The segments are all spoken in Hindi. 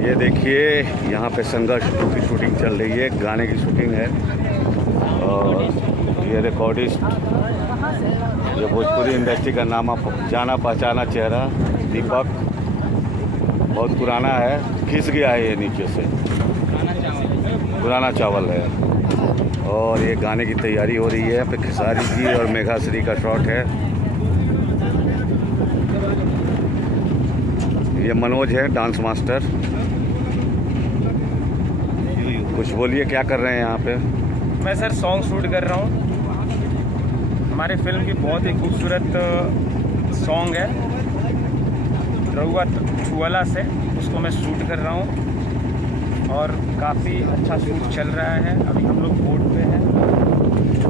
ये देखिए यहाँ पे संघर्ष 2 की शूटिंग चल रही है, गाने की शूटिंग है। और ये रिकॉर्डिस्ट, ये भोजपुरी इंडस्ट्री का नामा जाना पहचाना चेहरा दीपक, बहुत पुराना है, खिस गया है ये नीचे से, पुराना चावल है। और ये गाने की तैयारी हो रही है, पे खेसारी जी और मेघाश्री का शॉट है। ये मनोज है डांस मास्टर। कुछ बोलिए, क्या कर रहे हैं यहाँ पे? मैं सर सॉन्ग शूट कर रहा हूँ। हमारे फिल्म की बहुत ही खूबसूरत सॉन्ग है रहुआ छुअला से, उसको मैं शूट कर रहा हूँ और काफ़ी अच्छा शूट चल रहा है। अभी हम लोग बोर्ड पे हैं।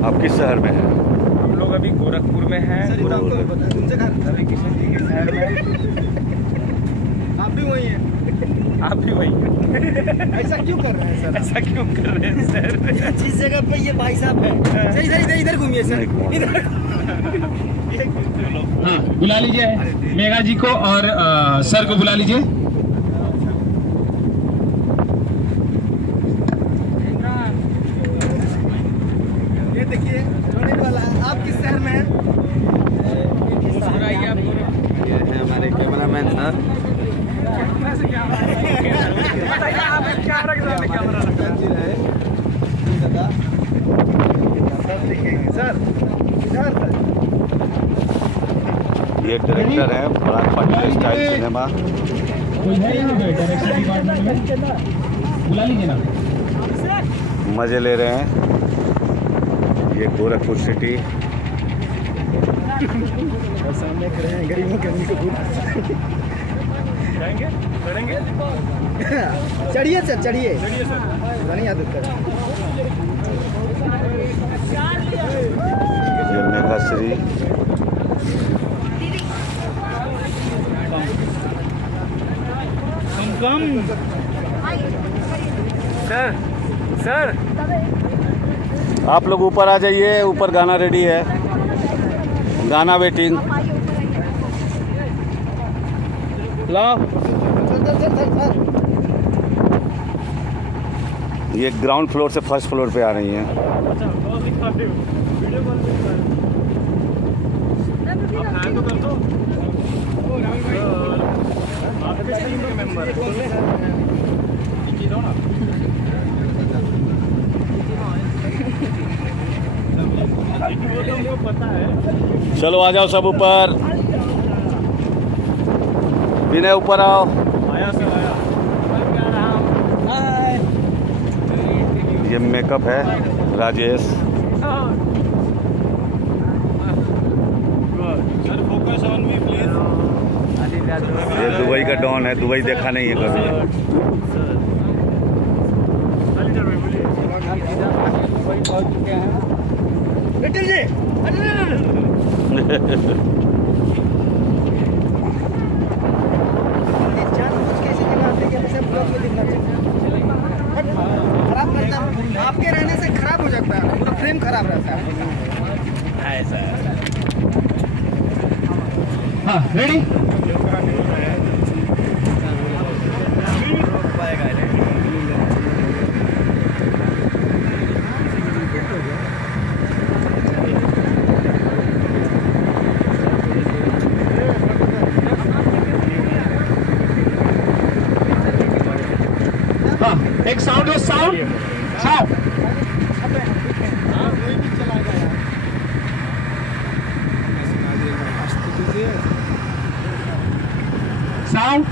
आप किस शहर में हैं? हम लोग अभी गोरखपुर में हैं, रवि किशन जी के शहर में। आप भी वही हैं? आप भी वही हैं। ऐसा क्यों कर रहे हैं सर? ऐसा क्यों कर रहे हैं सर? जिस जगह पे ये भाई साहब हैं, सर इधर घूमिए सर, इधर। हाँ, बुला लीजिए मेघा जी को और सर को बुला लीजिए। ये देखिए होने वाला है। आप किस शहर में हैं? ये है हमारे कैमरामैन सर। ये डायरेक्टर हैं पराग पाटिल स्टाइल सिनेमा। कोई है यहाँ पे डायरेक्शन डिपार्टमेंट में? बुला लीजिए ना। मज़े ले रहे हैं। ये गोरखपुर सिटी। सामने खड़े हैं गरीबों के को चढ़िए सर, चढ़िए बढ़िया दिक्कत। ये मेघाश्री। सर सर आप लोग ऊपर आ जाइए, ऊपर गाना रेडी है, गाना वेटिंग। लो ये ग्राउंड फ्लोर से फर्स्ट फ्लोर पे आ रही हैं। चलो आ जाओ सब ऊपर। विनय ऊपर आओ। ये मेकअप है राजेश। ये दुबई का डॉन है, दुबई देखा नहीं है बेटे जी खराब रहता है, आपके रहने से खराब हो जाता है, पूरा फ्रेम खराब रहता है। हाँ, रेडी? हाँ, एक साउंड हो, साउंड साउंड साउंड।